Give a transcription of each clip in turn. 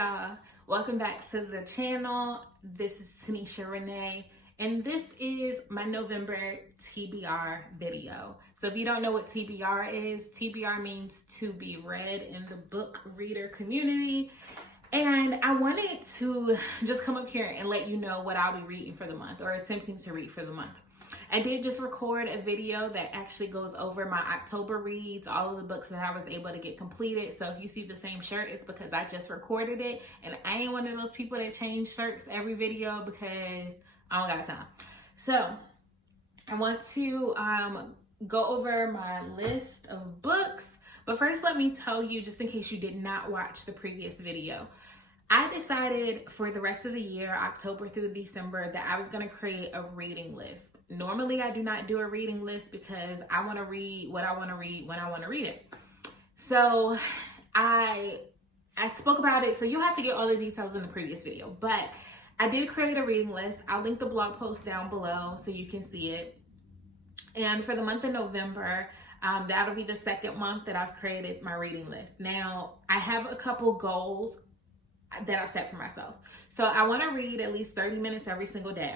y'all, welcome back to the channel. This is Tanisha Renee, and this is my November TBR video. So if you don't know what TBR is, TBR means to be read in the book reader community. And I wanted to just come up here and let you know what I'll be reading for the month, or attempting to read for the month. I did just record a video that actually goes over my October reads, all of the books that I was able to get completed. So if you see the same shirt, it's because I just recorded it. And I ain't one of those people that change shirts every video because I don't got time. So I want to go over my list of books. But first, let me tell you, just in case you did not watch the previous video, I decided for the rest of the year, October through December, that I was going to create a reading list. Normally, I do not do a reading list because I want to read what I want to read when I want to read it. So I spoke about it, so you'll have to get all the details in the previous video. But I did create a reading list. I'll link the blog post down below so you can see it. And for the month of November, that'll be the second month that I've created my reading list. Now, I have a couple goals that I've set for myself. So I want to read at least 30 minutes every single day.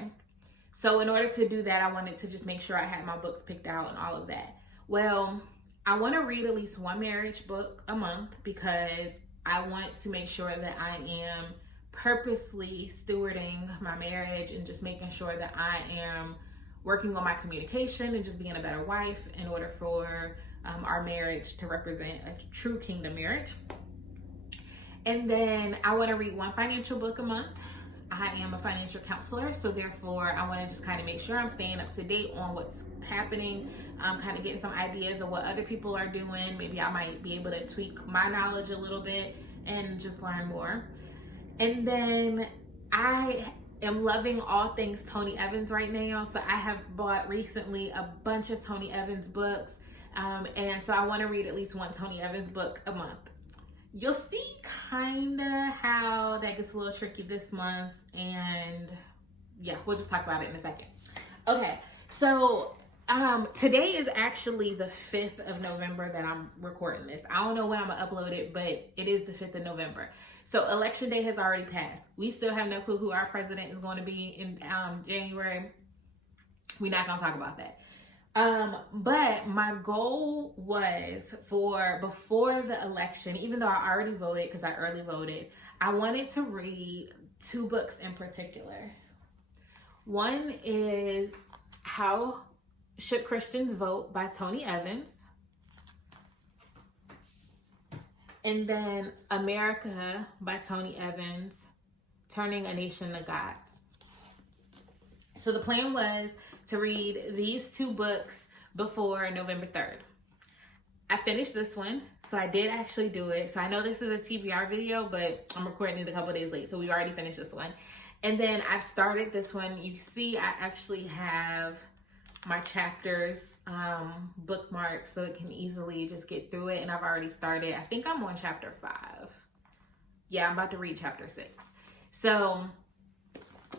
So in order to do that, I wanted to just make sure I had my books picked out and all of that. Well, I want to read at least one marriage book a month because I want to make sure that I am purposely stewarding my marriage and just making sure that I am working on my communication and just being a better wife in order for our marriage to represent a true kingdom marriage. And then I want to read one financial book a month. I am a financial counselor, so therefore I want to just kind of make sure I'm staying up to date on what's happening, kind of getting some ideas of what other people are doing. Maybe I might be able to tweak my knowledge a little bit and just learn more. And then I am loving all things Tony Evans right now. So I have bought recently a bunch of Tony Evans books. And so I want to read at least one Tony Evans book a month. You'll see kind of how that gets a little tricky this month. And yeah, we'll just talk about it in a second. Okay, so today is actually the 5th of November that I'm recording this. I don't know when I'm going to upload it, but it is the 5th of November. So election day has already passed. We still have no clue who our president is going to be in January. We're not going to talk about that. But my goal was for before the election, even though I already voted because I early voted, I wanted to read two books in particular. One is How Should Christians Vote by Tony Evans. And then America by Tony Evans, Turning a Nation to God. So the plan was to read these two books before November 3rd. I finished this one, so I did actually do it. So I know this is a TBR video, but I'm recording it a couple days late, so we already finished this one. And then I've started this one. You see I actually have my chapters bookmarked so it can easily just get through it. And I've already started. I think I'm on chapter 5. Yeah, I'm about to read chapter 6. So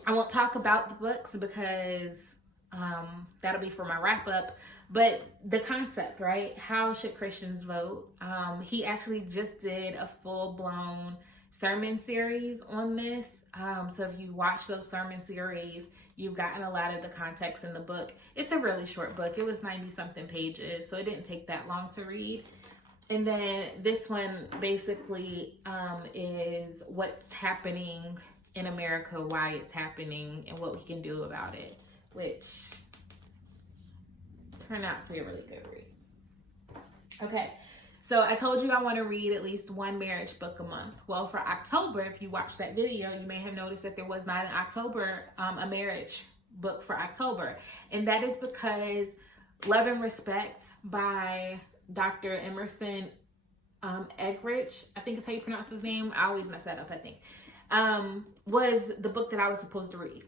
I won't talk about the books because that'll be for my wrap up. But the concept, right? How should Christians vote? He actually just did a full-blown sermon series on this. So if you watch those sermon series, you've gotten a lot of the context in the book. It's a really short book. It was 90-something pages, so it didn't take that long to read. And then this one basically is what's happening in America, why it's happening, and what we can do about it, which turned out to be a really good read. Okay, so I told you I want to read at least one marriage book a month. Well, for October, if you watched that video, you may have noticed that there was not an October, a marriage book for October. And that is because Love and Respect by Dr. Emerson Eggerichs, I think is how you pronounce his name. I always mess that up, I think. Was the book that I was supposed to read.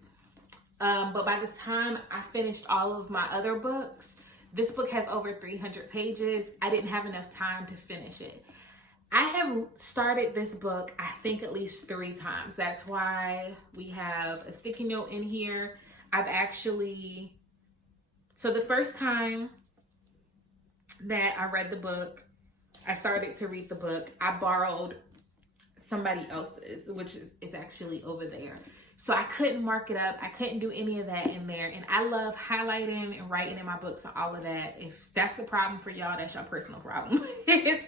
But by this time I finished all of my other books, this book has over 300 pages. I didn't have enough time to finish it. I have started this book, I think at least 3 times. That's why we have a sticky note in here. So the first time that I read the book, I started to read the book, I borrowed somebody else's, which is actually over there. So I couldn't mark it up. I couldn't do any of that in there. And I love highlighting and writing in my books and all of that. If that's the problem for y'all, that's your personal problem.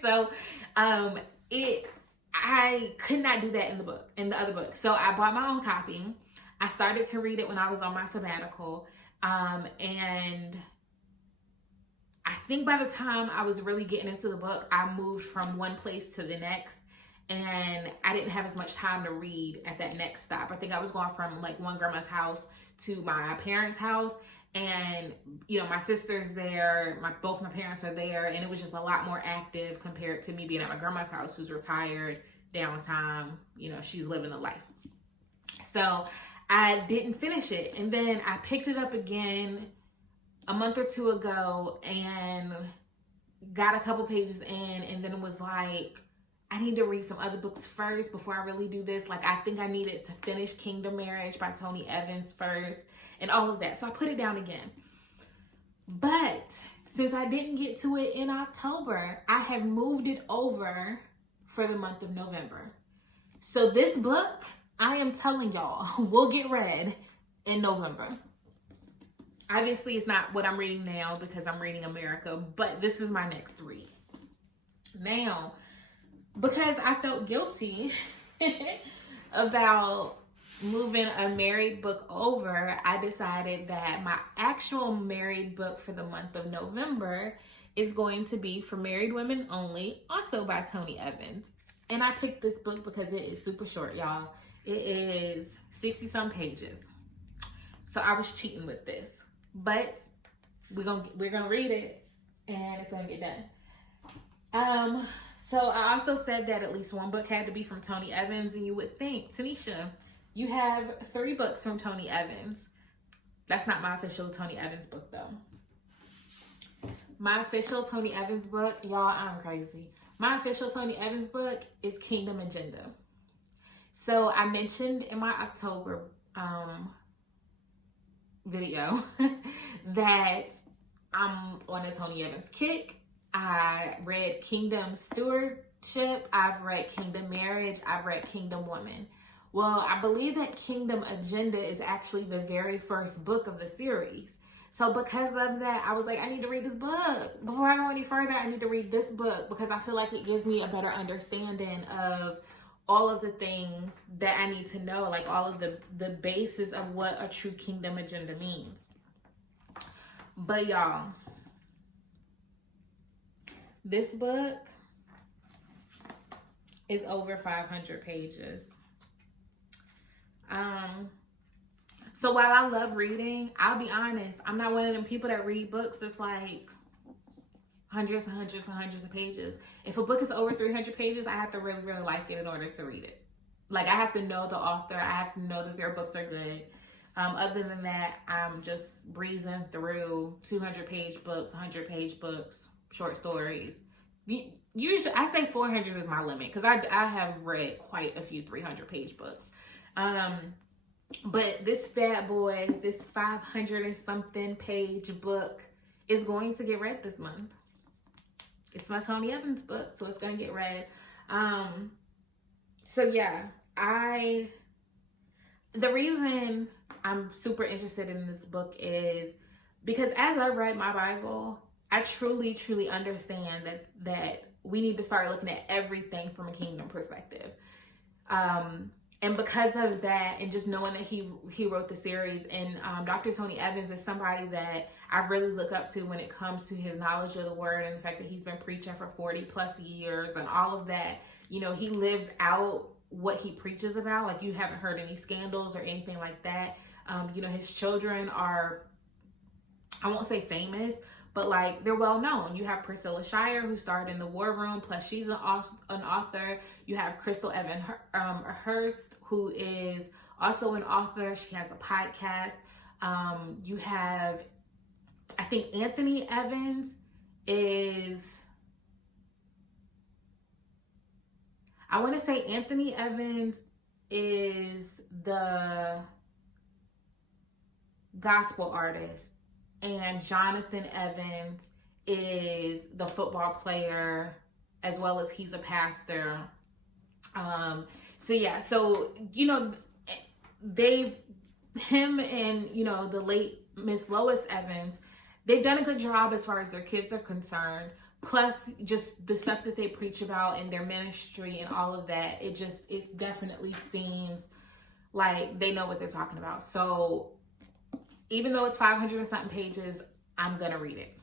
So I could not do that in the other book. So I bought my own copy. I started to read it when I was on my sabbatical. And I think by the time I was really getting into the book, I moved from one place to the next. And I didn't have as much time to read at that next stop. I think I was going from like one grandma's house to my parents' house. And, you know, my sister's there, both my parents are there. And it was just a lot more active compared to me being at my grandma's house, who's retired, downtime, you know, she's living a life. So I didn't finish it. And then I picked it up again a month or two ago and got a couple pages in, and then was like, I need to read some other books first before I really do this. Like, I think I needed to finish Kingdom Marriage by Tony Evans first and all of that. So I put it down again. But since I didn't get to it in October, I have moved it over for the month of November. So this book, I am telling y'all, will get read in November. Obviously, it's not what I'm reading now because I'm reading America, but this is my next read. Now, because I felt guilty about moving a married book over, I decided that my actual married book for the month of November is going to be For Married Women Only, also by Tony Evans. And I picked this book because it is super short, y'all. It is 60-some pages. So I was cheating with this. But we're gonna read it and it's gonna get done. So I also said that at least one book had to be from Tony Evans, and you would think, Tanisha, you have 3 books from Tony Evans. That's not my official Tony Evans book though. My official Tony Evans book, y'all, I'm crazy. My official Tony Evans book is Kingdom Agenda. So I mentioned in my October video that I'm on a Tony Evans kick. I read Kingdom Stewardship. I've read Kingdom Marriage. I've read Kingdom Woman. Well, I believe that Kingdom Agenda is actually the very first book of the series. So because of that, I was like, I need to read this book. Before I go any further, I need to read this book because I feel like it gives me a better understanding of all of the things that I need to know, like all of the basis of what a true kingdom agenda means. But y'all, this book is over 500 pages. So while I love reading, I'll be honest, I'm not one of them people that read books that's like hundreds and hundreds and hundreds of pages. If a book is over 300 pages, I have to really, really like it in order to read it. Like, I have to know the author. I have to know that their books are good. Other than that, I'm just breezing through 200-page books, 100-page books, short stories. Usually, I say 400 is my limit because I have read quite a few 300-page books. But this fat boy, this 500 and something page book is going to get read this month. It's my Tony Evans book, so it's going to get read. So yeah, the reason I'm super interested in this book is because as I read my Bible, I truly, truly understand that we need to start looking at everything from a kingdom perspective. And because of that, and just knowing that he wrote the series, and Dr. Tony Evans is somebody that I really look up to when it comes to his knowledge of the word and the fact that he's been preaching for 40 plus years and all of that. You know, he lives out what he preaches about. Like, you haven't heard any scandals or anything like that. You know, his children are, I won't say famous, but like, they're well known. You have Priscilla Shirer, who starred in The War Room, plus she's an author. You have Crystal Evan Hurst, who is also an author. She has a podcast. You have, I think Anthony Evans is, I want to say Anthony Evans is the gospel artist, and Jonathan Evans is the football player, as well as he's a pastor. So yeah, so him and the late Miss Lois Evans, they've done a good job as far as their kids are concerned. Plus, just the stuff that they preach about in their ministry and all of that, it definitely seems like they know what they're talking about. So even though it's 500 and something pages, I'm gonna read it.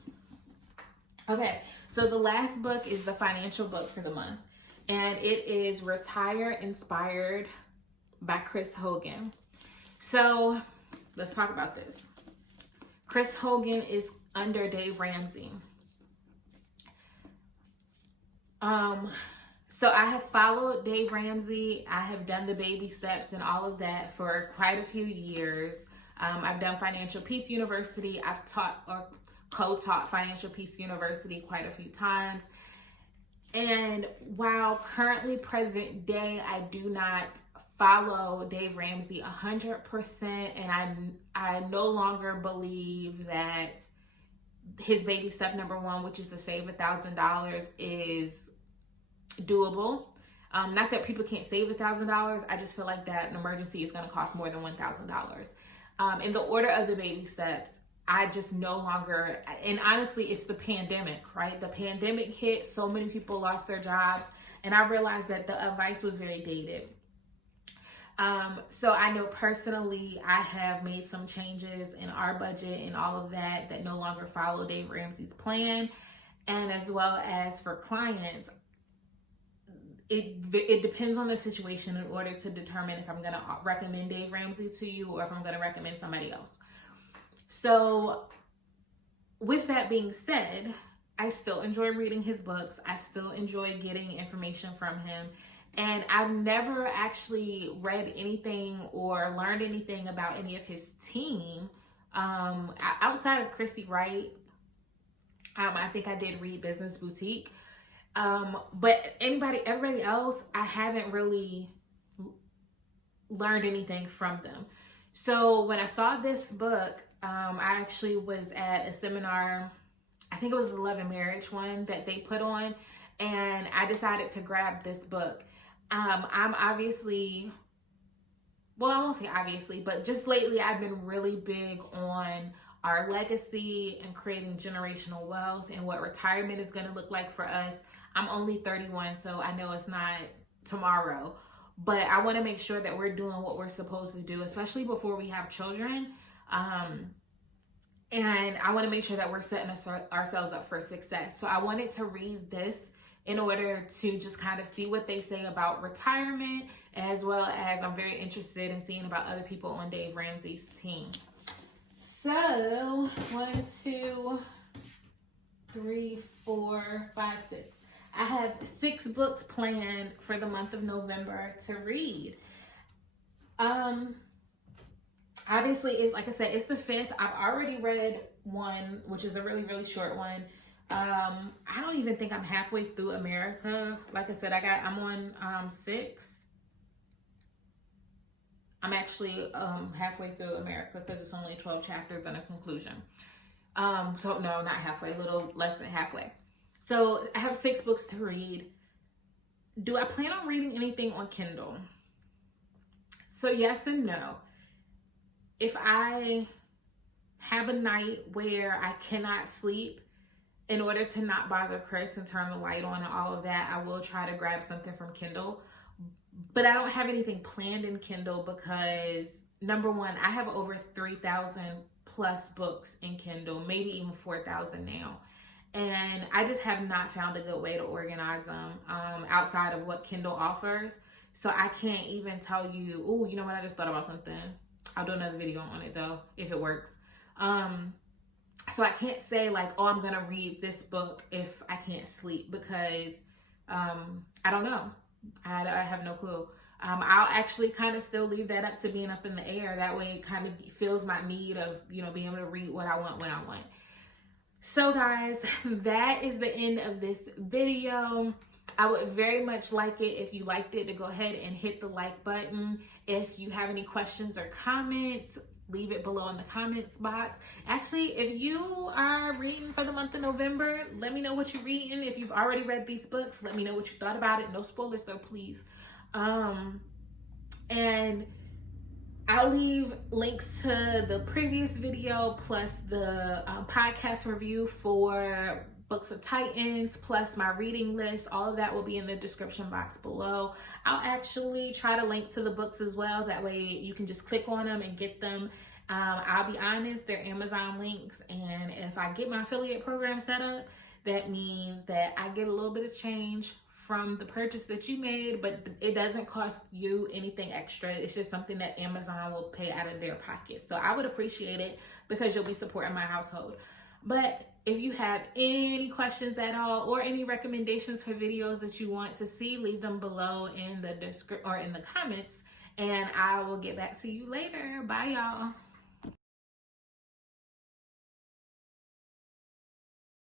Okay, so the last book is the financial book for the month, and it is Retire Inspired by Chris Hogan. So let's talk about this. Chris Hogan is under Dave Ramsey. So I have followed Dave Ramsey. I have done the baby steps and all of that for quite a few years. I've done Financial Peace University. I've taught or co-taught Financial Peace University quite a few times. And while currently present day, I do not follow Dave Ramsey 100%, and I no longer believe that his baby step number one, which is to save $1,000, is doable. Not that people can't save $1,000. I just feel like that an emergency is going to cost more than $1,000. In the order of the baby steps, I just no longer, and honestly, it's the pandemic, right? The pandemic hit, so many people lost their jobs, and I realized that the advice was very dated. So I know personally, I have made some changes in our budget and all of that no longer follow Dave Ramsey's plan. And as well as for clients, it depends on the situation in order to determine if I'm going to recommend Dave Ramsey to you or if I'm going to recommend somebody else. So with that being said, I still enjoy reading his books. I still enjoy getting information from him. And I've never actually read anything or learned anything about any of his team outside of Christy Wright. I think I did read Business Boutique. But everybody else, I haven't really learned anything from them. So when I saw this book, I actually was at a seminar, I think it was the Love and Marriage one that they put on, and I decided to grab this book. I'm obviously, well, I won't say obviously, but just lately I've been really big on our legacy and creating generational wealth and what retirement is going to look like for us. I'm only 31, so I know it's not tomorrow, but I want to make sure that we're doing what we're supposed to do, especially before we have children. And I want to make sure that we're setting ourselves up for success. So I wanted to read this in order to just kind of see what they say about retirement, as well as I'm very interested in seeing about other people on Dave Ramsey's team. So 1, 2, 3, 4, 5, 6. I have 6 books planned for the month of November to read. Obviously, like I said, it's the 5th. I've already read one, which is a really, really short one. I don't even think I'm halfway through America. Like I said, I'm on 6. I'm actually halfway through America because it's only 12 chapters and a conclusion. So no, not halfway, a little less than halfway. So I have 6 books to read. Do I plan on reading anything on Kindle? So yes and no. If I have a night where I cannot sleep, in order to not bother Chris and turn the light on and all of that, I will try to grab something from Kindle. But I don't have anything planned in Kindle because, number one, I have over 3,000 plus books in Kindle, maybe even 4,000 now. And I just have not found a good way to organize them outside of what Kindle offers. So I can't even tell you, oh, you know what, I just thought about something. I'll do another video on it though, if it works. So I can't say like, oh, I'm going to read this book if I can't sleep because I don't know. I have no clue. I'll actually kind of still leave that up to being up in the air. That way it kind of fills my need of, being able to read what I want when I want. So guys, that is the end of this video. I would very much like it if you liked it to go ahead and hit the like button. If you have any questions or comments, leave it below in the comments box. Actually, if you are reading for the month of November, let me know what you're reading. If you've already read these books, let me know what you thought about it. No spoilers though, please. And I'll leave links to the previous video plus the podcast review for Books of Titans plus my reading list. All of that will be in the description box below. I'll actually try to link to the books as well. That way you can just click on them and get them. I'll be honest, they're Amazon links, and if I get my affiliate program set up, that means that I get a little bit of change from the purchase that you made, but it doesn't cost you anything extra. It's just something that Amazon will pay out of their pocket. So I would appreciate it because you'll be supporting my household. But if you have any questions at all or any recommendations for videos that you want to see, leave them below in the description or in the comments, and I will get back to you later. Bye, y'all.